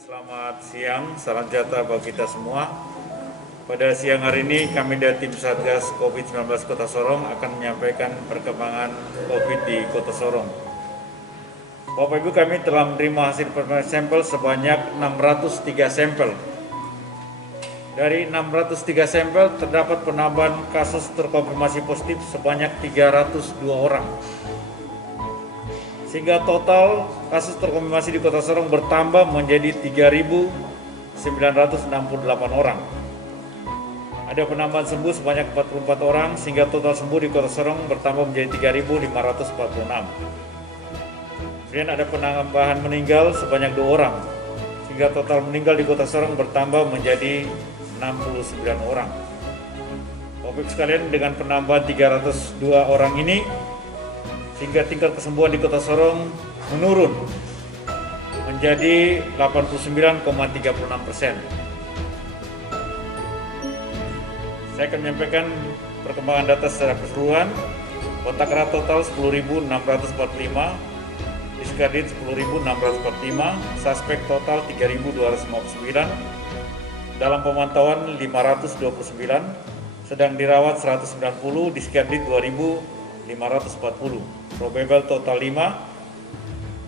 Selamat siang, salam sejahtera bagi kita semua. Pada siang hari ini kami dari tim Satgas COVID-19 Kota Sorong akan menyampaikan perkembangan COVID di Kota Sorong. Bapak Ibu, kami telah menerima hasil pemeriksaan sampel sebanyak 603 sampel. Dari 603 sampel terdapat penambahan kasus terkonfirmasi positif sebanyak 302 orang. Sehingga total kasus terkonfirmasi di Kota Sorong bertambah menjadi 3.968 orang. Ada penambahan sembuh sebanyak 44 orang, sehingga total sembuh di Kota Sorong bertambah menjadi 3.546. Kemudian ada penambahan meninggal sebanyak 2 orang, sehingga total meninggal di Kota Sorong bertambah menjadi 69 orang. Bapak sekalian, dengan penambahan 302 orang ini, sehingga tingkat kesembuhan di Kota Sorong menurun menjadi 89,36%. Saya akan menyampaikan perkembangan data secara keseluruhan. Kontak erat total 10.645, diskredit 10.645, suspek total 3.259, dalam pemantauan 529, sedang dirawat 190, diskredit 2.540, probable total 5,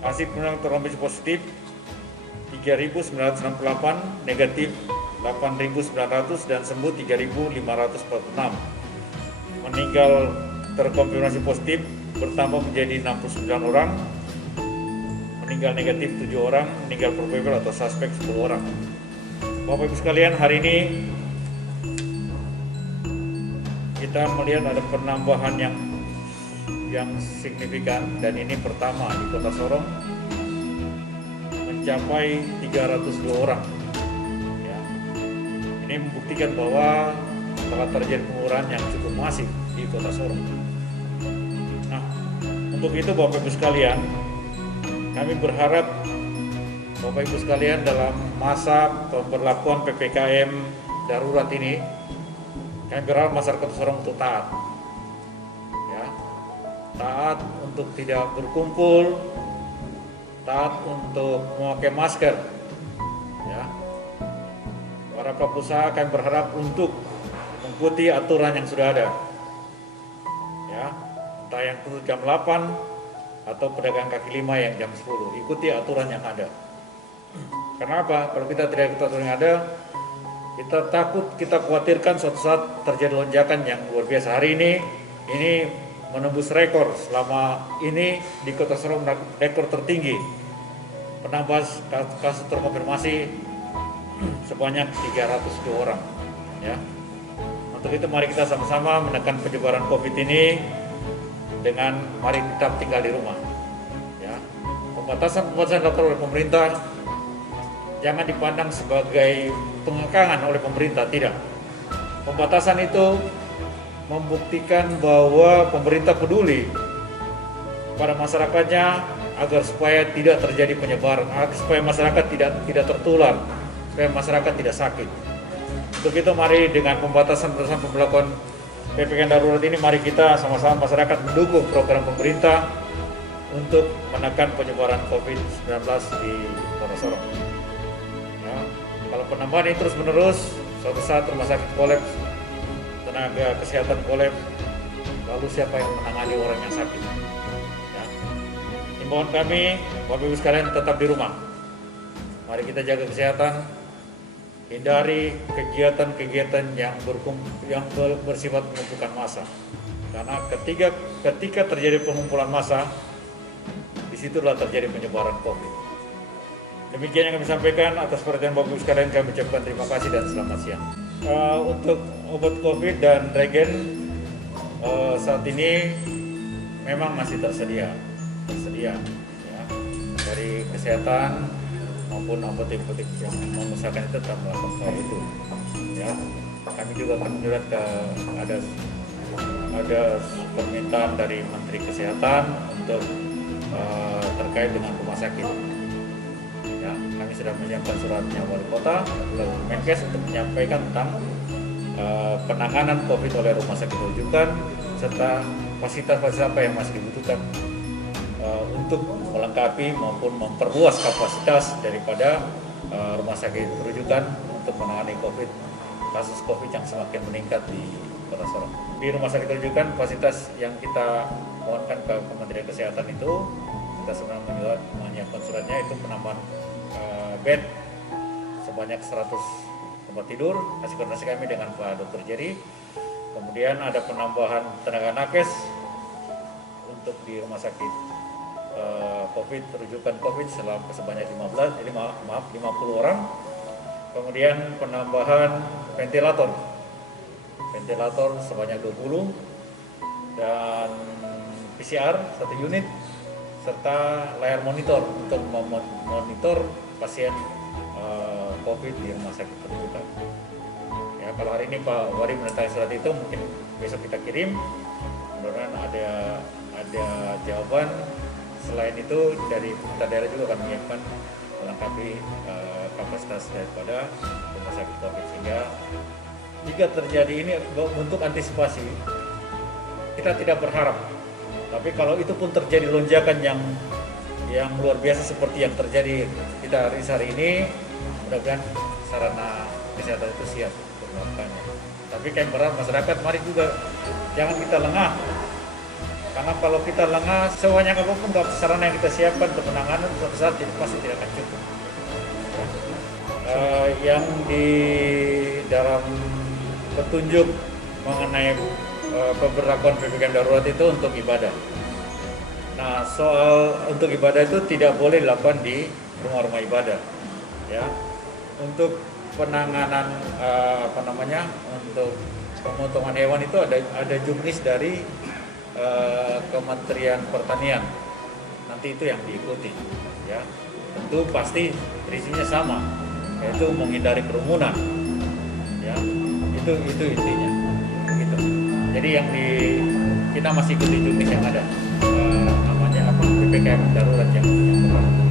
hasil terkonfirmasi positif 3.968, negatif 8.900, dan sembuh 3.546. Meninggal terkonfirmasi positif bertambah menjadi 69 orang, meninggal negatif 7 orang, meninggal probable atau suspek 10 orang. Bapak Ibu sekalian, hari ini kita melihat ada penambahan yang signifikan, dan ini pertama di Kota Sorong mencapai 302 orang. Ya. Ini membuktikan bahwa telah terjadi penurunan yang cukup masif di Kota Sorong. Nah, untuk itu Bapak Ibu sekalian, kami berharap Bapak Ibu sekalian dalam masa pemberlakuan PPKM darurat ini, kami berharap masyarakat Kota Sorong untuk taat. Taat untuk tidak berkumpul, taat untuk memakai masker. Ya. Para pelaku usaha kami berharap untuk mengikuti aturan yang sudah ada. Ya. Entah yang tutup jam 8 atau pedagang kaki 5 yang jam 10. Ikuti aturan yang ada. Karena apa? Kalau kita tidak ikuti aturan yang ada, kita takut, kita khawatirkan suatu saat terjadi lonjakan yang luar biasa. Hari ini menembus rekor selama ini di Kota Sorong, rekor tertinggi penambahan kasus terkonfirmasi sebanyak 302 orang. Ya. Untuk itu mari kita sama-sama menekan penyebaran COVID ini dengan mari tetap tinggal di rumah. Ya. Pembatasan dilakukan oleh pemerintah jangan dipandang sebagai pengekangan oleh pemerintah, tidak. Pembatasan itu membuktikan bahwa pemerintah peduli pada masyarakatnya agar supaya tidak terjadi penyebaran, supaya masyarakat tidak tertular, supaya masyarakat tidak sakit. Untuk itu mari dengan pembatasan pemberlakuan PPKM darurat ini, mari kita sama-sama masyarakat mendukung program pemerintah untuk menekan penyebaran COVID-19 di Kota Sorong. Ya, kalau penambahan ini terus menerus, suatu saat rumah sakit kolaps, tenaga kesehatan kolaps, lalu siapa yang menangani orang yang sakit? Ya. Himbauan kami, Bapak Ibu sekalian, tetap di rumah. Mari kita jaga kesehatan, hindari kegiatan-kegiatan yang bersifat penumpukan massa. Karena ketika terjadi pengumpulan massa, disitulah terjadi penyebaran COVID. Demikian yang kami sampaikan. Atas perhatian Bapak Ibu sekalian, kami ucapkan terima kasih dan selamat siang. Untuk obat COVID dan regen saat ini memang masih tersedia ya, dari kesehatan maupun apotek-apotek yang memesankan itu tetap melakukan hal itu. Ya, kami juga akan menyurat ada permintaan dari Menteri Kesehatan untuk terkait dengan rumah sakit. Ya, kami sudah menyiapkan suratnya wali kota ke Menkes untuk menyampaikan tentang penanganan COVID oleh rumah sakit rujukan serta fasilitas-fasilitas apa yang masih dibutuhkan untuk melengkapi maupun memperluas kapasitas daripada rumah sakit rujukan untuk menangani kasus COVID yang semakin meningkat di Kota Sorong. Di rumah sakit rujukan, fasilitas yang kita mohonkan ke Kementerian Kesehatan itu, kita sebenarnya menyiapkan suratnya itu penambahan bed sebanyak 100 tempat tidur, hasil koordinasi kami dengan Pak Dr. Jerry. Kemudian ada penambahan tenaga nakes untuk di rumah sakit rujukan COVID sebanyak 50 orang. Kemudian penambahan ventilator sebanyak 20 dan PCR 1 unit serta layar monitor untuk memonitor pasien COVID di rumah sakit rujukan. Ya, kalau hari ini Pak Wari menandatangani surat itu, mungkin besok kita kirim. Mudah-mudahan ada jawaban. Selain itu dari pemerintah daerah juga akan menyiapkan melengkapi kapasitas daripada rumah sakit COVID, sehingga jika terjadi ini untuk antisipasi, kita tidak berharap. Tapi kalau itu pun terjadi lonjakan yang luar biasa seperti yang terjadi kita hari ini, mudah-mudahan sarana kesehatan itu siap untuk melakukannya. Tapi kami berharap masyarakat, mari juga jangan kita lengah. Karena kalau kita lengah, sebanyak apapun sarana yang kita siapkan untuk penanganan, suatu saat pasti tidak akan cukup. Yang di dalam petunjuk mengenai pemberlakuan PPKM darurat itu untuk ibadah. Nah, soal untuk ibadah itu tidak boleh dilakukan di rumah-rumah ibadah, ya. Untuk penanganan untuk pemotongan hewan itu ada juknis dari Kementerian Pertanian. Nanti itu yang diikuti, ya. Tentu pasti prinsipnya sama, yaitu menghindari kerumunan, ya. Itu intinya, gitu. Jadi kita masih ikuti juknis yang ada, namanya PPKM darurat yang berlaku.